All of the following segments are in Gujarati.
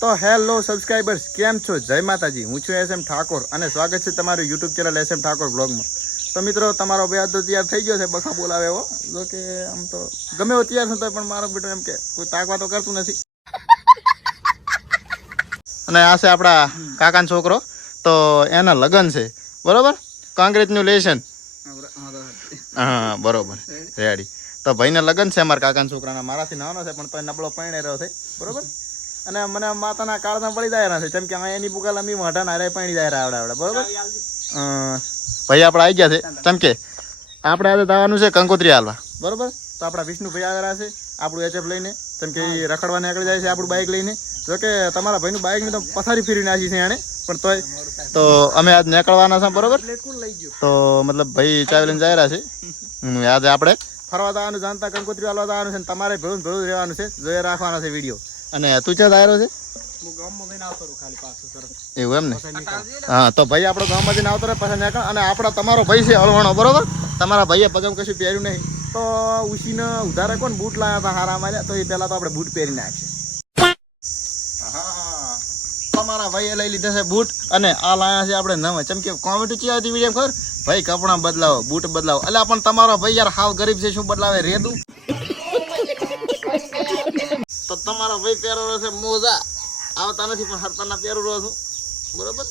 તો હેલો સબસ્ક્રાઈબર્સ કેમ છો? જય માતાજી. હું છું એસ એમ ઠાકોર અને સ્વાગત છે તમારું YouTube channel S M Thakor બ્લોગમાં. તો મિત્રો, તમારો બે તો તૈયાર થઈ ગયો છે બખા બોલાવે એવો જો કે આમ તો ગમે એવો તૈયાર થતો પણ મારો બેટો એમ કે કોઈ તાકવા તો કરતું નથી. અને આ છે આપણા કાકાનો છોકરો. તો એના લગ્ન છે. બરોબર? કોંગ્રેચ્યુલેશન હા, બરોબર. રેડી તો ભાઈના લગ્ન છે અમારા કાકાના છોકરાના. મારાથી નાનો છે, પણ તો નબળો પરણે રહ્યો છે. બરોબર? અને મને માતાના કાળના પડી જાય રહ્યા છે કેમ કે અહીંયા એની પુકાલ અમી મોઢા નારે પાણી જાય રહ્યા આવડે. બરોબર? અ, ભાઈ આપણે આવી ગયા છે. કેમ કે? આપણે આજે દાવાનું છે કંકોત્રી હાલવા. બરોબર? તો આપણા વિષ્ણુ ભાઈ આવેલા છે આપણું એચએફ લઈને. કેમ કે રખડવા નીકળી જાય છે આપણું બાઇક લઈને. જો કે તમારા ભાઈનું બાઇકની તો પથારી ફેરવી નાખી છે એણે. પણ તોય તો અમે આજ નીકળવાના છે બરોબર? તો મતલબ ભાઈ ચાવી લઈને જાય રહ્યા છે. આજે આપણે ફરવા જવાનું જાણતા કંકોત્રી હાલવા જવાનું છે તમારે ભેળું ભેળું રહેવાનું છે. જોઈએ રાખવાના છે વીડિયો અને તું ક્યાં દાયરો છે? એવું એમ ને? હા તો ભાઈ આપણો ગામમાંથી ને આવતો રહે પછી નીકળ. અને આપણા તમારો ભાઈ છે હળવણો બરોબર? તમારા ભાઈએ પગમ કશું પહેર્યું નહીં. તો ઉસીને ઉધારે કોણ બૂટ લાવ્યા હતા હારા માર્યા તો એ પહેલા તો આપણે બૂટ પહેરી નાખીએ. હા તમારા ભાઈએ લઈ લીધા છે બૂટ અને આ લાયા છે આપણે નવા. ચમ કે કોમેડી ચી આવતી વીડિયો ખબર? ભાઈ કપડાં બદલાવો બૂટ બદલાવો. એટલે પણ તમારો ભાઈ યાર હાવ ગરીબ છે શું બદલાવે? રેદું? તો તમારા ભાઈ પહેરો છે મોજા. આવતા નથી પણ હરતાના પહેરેલો છું. બરોબર?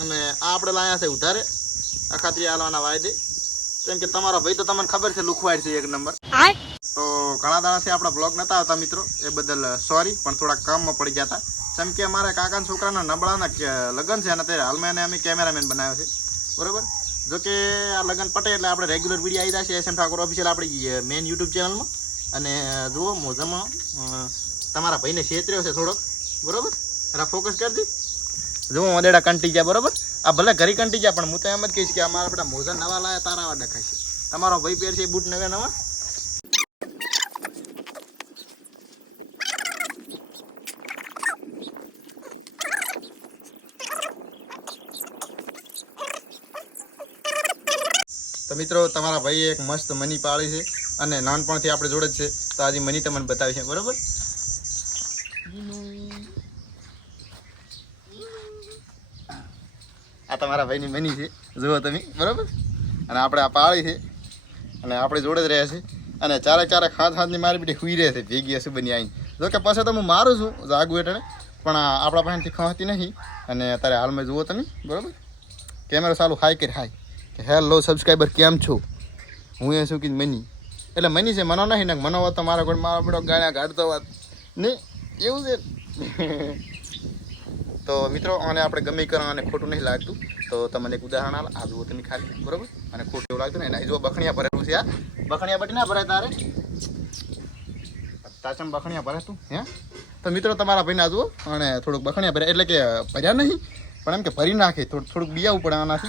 અને આ આપણે લાયા છે ઉધારે. અખાત્રી હાલવાના વાયદે. કેમ કે તમારો ભાઈ તો તમને ખબર છે લુખવાડ છે એક નંબર. તો ઘણા દાડાથી આપણા બ્લોગ નતા આવતા મિત્રો. એ બદલ સોરી પણ થોડા કામમાં પડી ગયા હતા. જેમ કે અમારા કાકાના છોકરાના નબળાના લગ્ન છે અને અત્યારે હાલમાં એને અમે કેમેરામેન બનાવ્યો છે. બરોબર? જો કે આ લગ્ન પટે એટલે આપણે રેગ્યુલર વીડિયો આવી જશે. એસ એમ ઠાકોર ઓફિશિયલ આપણી મેન યુટ્યુબ ચેનલમાં અને જુઓ મોજામાં તમારા ભાઈને છેતર્યો છે થોડોક. બરોબર? જરા ફોકસ કરજે. જુઓ મોદેડા કંટી ગયા, બરોબર? આ ભલે ઘરી કંટી ગયા, પણ હું તો એમ જ કહીશ કે અમારા બધા મોજા નવા લાયા, તારા આવા દેખાય છે. તમારો ભાઈ પહેર છે બૂટ નવા નવા? તો મિત્રો, તમારા ભાઈએ એક મસ્ત મની પાળી છે. અને નાનપણથી આપણે જોડે જ છે. તો આજે મની તમને બતાવી છે, બરોબર? આ તમારા ભાઈની મની છે, જુઓ તમે, બરોબર? અને આપણે આ પાળી છે, અને આપણે જોડે જ રહ્યા છે અને ચારે ચારે ખાત હાથની મારી બેટી હુઈ રહે છે, ભેગી હશે બની આવીને. જો કે પાછા તો હું મારું છું જાગું એટલે પણ આપણા પાસેથી ખાતી નહીં અને અત્યારે હાલમાં જુઓ તમે, બરાબર? કેમેરા ચાલુ હાઈ કરી હાઈ કે હેલો સબસ્ક્રાઈબર કેમ છો? હું એ શું કીધું, મની? એટલે મની છે, મનો નહીં ને મનો હોત મારા કોઈ મારા બેટો ગાળ્યા કાઢતો હોત. નહીં એવું છે. તો મિત્રો, આને આપણે ગમે કરવા અને ખોટું નહીં લાગતું. તો તમને એક ઉદાહરણ આલ આ જુઓ તમે ખાલી, બરોબર? અને ખોટું એવું લાગતું ને જો બખણિયા ભરેલું છે આ બખણિયા બટી ના ભરાય તારે? તાચમ બખણિયા ભરે તું, હે? તો મિત્રો, તમારા ભાઈને આ જુઓ. અને થોડુંક બખણિયા ભરે. એટલે કે ભર્યા નહીં. પણ એમ કે ભરી નાખે. થોડુંક થોડુંક બિયાવું પડે આનાથી.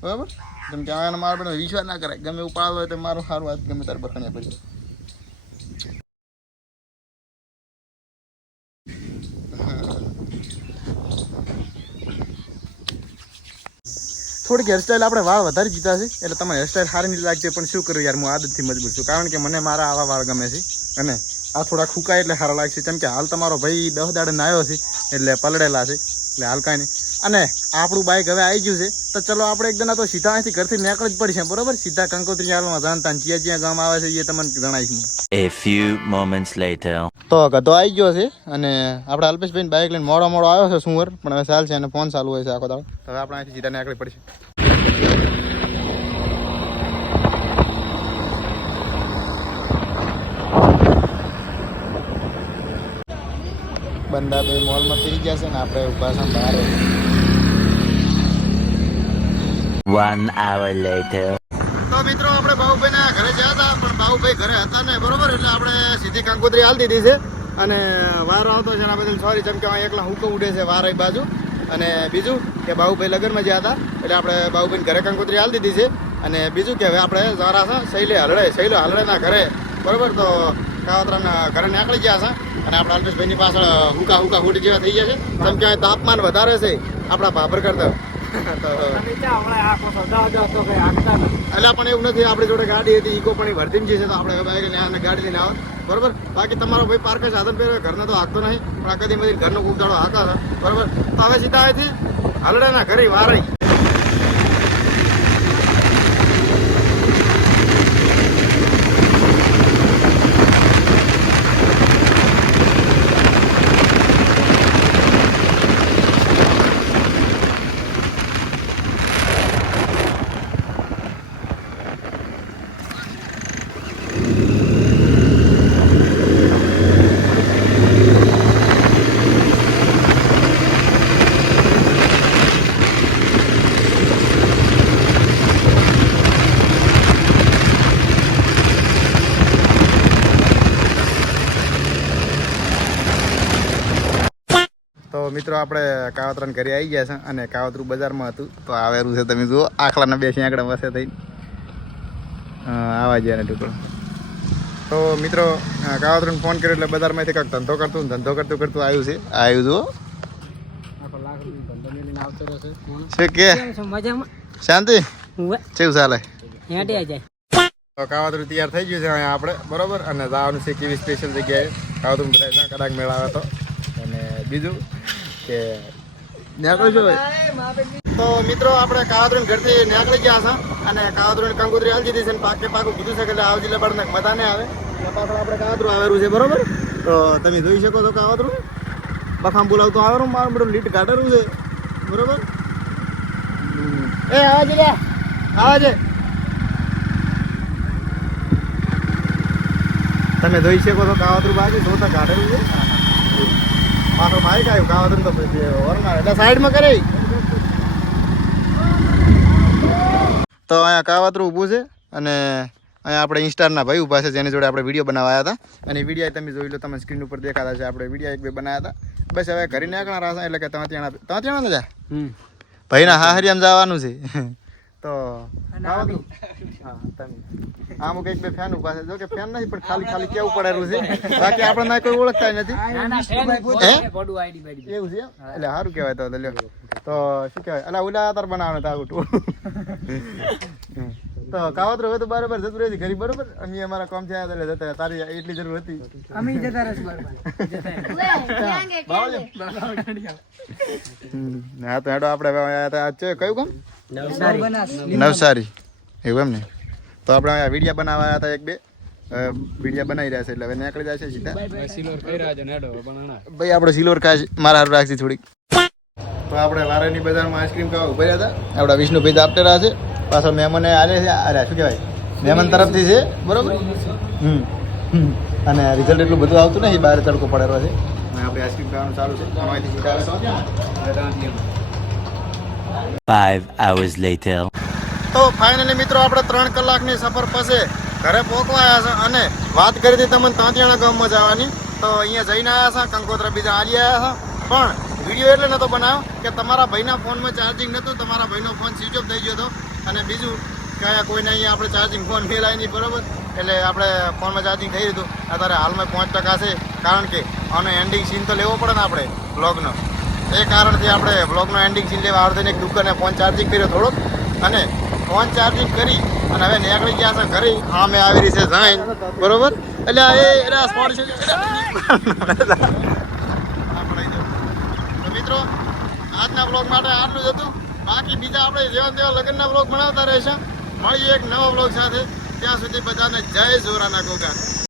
બરાબર? જેમ કે આને મારા બેટા વિશ્વાસ ના કરાય. ગમે એવું હોય તો મારું સારું વાત ગમે તારે બખણિયા પડી થોડીક હેરસ્ટાઈલ આપણે વાળ વધારે જીતા છે, એટલે તમને હેરસ્ટાઈલ સારી નહીં લાગતી પણ શું કરું યાર, હું આદતથી મજબૂર છું. કારણ કે મને મારા આવા વાળ ગમે છે, અને આ થોડા ખૂકા એટલે સારા લાગશે. કેમ કે હાલ તમારો ભાઈ દસ દાડે નાયો છે, એટલે પલળેલા છે, એટલે હાલ કાંઈ નહીં. અને આપણું બાઇક હવે આવી ગયું છે. તો ચલો આપણે એકદમ તો સીધા અહીંથી ઘરથી નીકળ જ પડશે બરોબર? સીધા કંકોત્રી હાલમાં જાણતા જ્યાં જ્યાં ગામ આવે છે એ તમને જણાવીશ હું. A few moments later. તો ગધો આવી ગયો છે અને આપણે અલ્પેશભાઈ બાઇક લઈને મોડો મોડો આવ્યો છે સુવર પણ હવે ચાલશે અને ફોન ચાલુ હોય છે આખો દાડો. હવે આપણે અહીંથી સીધા નીકળી પડશે. બંદા બે મોલમાં ફરી ગયા છે ને આપણે ઊભા બહાર One hour later. તો મિત્રો, આપણે બાહુભાઈના ઘરે જતા હતા, પણ બાહુભાઈ ઘરે હતા ને બરોબર? એટલે આપણે સીધી કાંકોત્રી હાલ દીધી છે અને વારો આવતો છે એના બદલ સોરી જેમ કે અહીંયા એકલા હુકો ઉડે છે વાર એ બાજુ. અને બીજું કે બાહુભાઈ લગ્નમાં ગયા હતા, એટલે આપણે બાહુભાઈ ઘરે કાંકોત્રી હાલ દીધી છે અને બીજું કે હવે આપણે જરા છે શૈલે હલડે શૈલે હલડેના ઘરે. બરોબર? તો કાવતરાના ઘરે નીકળી ગયા છે. અને આપણા અલ્પેશભાઈની પાછળ હુકા હુકા હુટ જેવા થઈ ગયા છે. કેમ કે તાપમાન વધારે છે આપણા ભાભર કરતા એટલે પણ એવું નથી, આપણી જોડે ગાડી હતી, ઈકો પણ ભરતી છે તો આપણે બાઈક લઈને ગાડી લઈને આવે. બરોબર? બાકી તમારો ભાઈ પાર્ક સાધન પહેરે ઘરને તો હાકતો નહીં, પણ આ કદી બધી ઘરનો દાડો હાંકા બરોબર? તો હવે સીધા અહીંથી, હલડાના ઘરે વારઈ તો મિત્રો આપણે કાવતરાને ઘરે આવી ગયા છે અને કાવતરું બજારમાં હતું. તો આવેલું છે તમે જુઓ આખલાના બે આગળ વસે થઈને આવા ગયા ને ટુકડો. તો મિત્રો કાવતરાને ફોન કર્યો એટલે બજારમાંથી કાંક ધંધો કરતું ધંધો કરતું કરતું આવ્યું છે. આવ્યું જુઓ? છે. કે? શાંતિ? કેવું ચાલે. તો કાવતરું તૈયાર થઈ ગયું છે અહીંયા આપણે બરોબર? અને જવાનું છે કેવી સ્પેશિયલ જગ્યાએ? કાવતરું બધા કડાક મેળાવે તો. અને બીજું? કે તો મિત્રો, આપણે કાવતરું ઘરથી નીકળી ગયા છે અને કાવતરું કંકોત્રી હાલ દીધી છે પાકે પાકું કીધું છે એટલે આવજી લબાડ મજા ને આવે. પાછળ આપણે કાવતરું આવેલું છે, બરોબર? તો તમે જોઈ શકો છો કાવતરું. બખામ બોલાવતું આવેલું મારું બધું લીટ કાઢેલું છે. બરોબર? એ આવા લે આવા છે તમે જોઈ શકો છો કાવતરું બાજુ જોતા કાઢેલું છે. આવ્યું તો એટલે સાઈડમાં કરે તો અહીંયા કાવતરું ઊભું છે અને અહીંયા આપણે ઇન્સ્ટારના ભાઈ ઊભા છે જેની જોડે આપણે વીડિયો બનાવ્યા હતા. અને વીડિયો તમે જોઈ લો તમે સ્ક્રીન ઉપર દેખાતા છે આપણે વીડિયો એક બે બનાવ્યા હતા. બસ હવે ઘરે નીકળનાર હશે એટલે કે ત્યાં ત્યાં ત્યાં ત્યાં ને જા. ભાઈના હાહરિયામ જવાનું છે. તો કાવતરું હા તમે. આમ કંઈક બે ફેન ઊભા છે. જો કે ફેન નથી પણ ખાલી ખાલી કેવું પડેલું છે. બાકી આપણે ના કોઈ ઓળખતા નથી. એવું છે? એટલે સારું કહેવાય તો લ્યો. તો શું કહેવાય? એટલે ઓલા તાર બનાવવાનું તારું ટોળું તો. કાવતરો હવે તો બરાબર જતું રહે છે ઘરી બરોબર? અમે અમારા કામ થયા એટલે જતા રહ્યા. તારી એટલી જરૂર હતી. અમે જતા રહેશું બરાબર. હા તો હેડો આપણે છે કયું કામ નવસારી. નવસારી. એવું એમ ને તો આપણે અહીંયા વિડીયા બનાવવા હતા એક બે. વિડીયા બનાવી રહ્યા છે એટલે હવે નીકળી જાય છે સીધા. ભાઈ આપણે સિલોર ખાસ મારા હારું રાખશે થોડીક. તો આપણે વારાની બજારમાં આઈસ્ક્રીમ ખાવા ઊભા રહ્યા હતા. આપણા વિષ્ણુભાઈ આપતે રહ્યા છે. પાછળ મહેમાને આલે છે. અરે શું કહેવાય? મહેમાન તરફથી છે. બરોબર? હમ. હમ. અને રિઝલ્ટ એટલું બધું આવતું નહીં બહાર તડકો પડેલો છે. આપણે આઈસ્ક્રીમ ખાવાનું ચાલુ છે. અહીંથી સીધા આવે તો hours later. તો ફાઇનલી મિત્રો આપણે ત્રણ કલાકની સફર પછી ઘરે પહોંચવાયા છે અને વાત કરી હતી તમને તાંતિયાણા ગામમાં જવાની. તો અહીંયા જઈને આવ્યા છે, કંકોત્રા બીજા આલી આવ્યા છે. પણ વીડિયો એટલે નહોતો બનાવ્યો કે તમારા ભાઈના ફોનમાં ચાર્જિંગ નહોતું તમારા ભાઈનો ફોન સ્વિચ ઓફ થઈ ગયો હતો. અને બીજું કયા કોઈને અહીંયા આપણે ચાર્જિંગ ફોન ફેલાય નહીં, બરોબર? એટલે આપણે ફોનમાં ચાર્જિંગ થઈ હતું. અત્યારે હાલમાં પાંચ ટકા છે. કારણ કે આનો એન્ડિંગ સીન તો લેવો પડે ને આપણે બ્લોગનો એ કારણથી આપણે બ્લોગનો એન્ડિંગ સીન લેવા આવડે એક દુકાને ફોન ચાર્જિંગ કર્યો થોડોક અને ફોન ચાર્જિંગ કરી અને હવે નીકળી ગયા છે ઘરે. હા મેં આવી રીતે છે બરોબર? એટલે એ એના આપણે મિત્રો, આજના બ્લોગ માટે આટલું જ હતું. બાકી બીજા આપણે જેવા તેવા લગ્નના બ્લોગ બનાવતા રહેશે. મળીએ એક નવા બ્લોગ સાથે. ત્યાં સુધી બધાને જય જોરાના ગોગા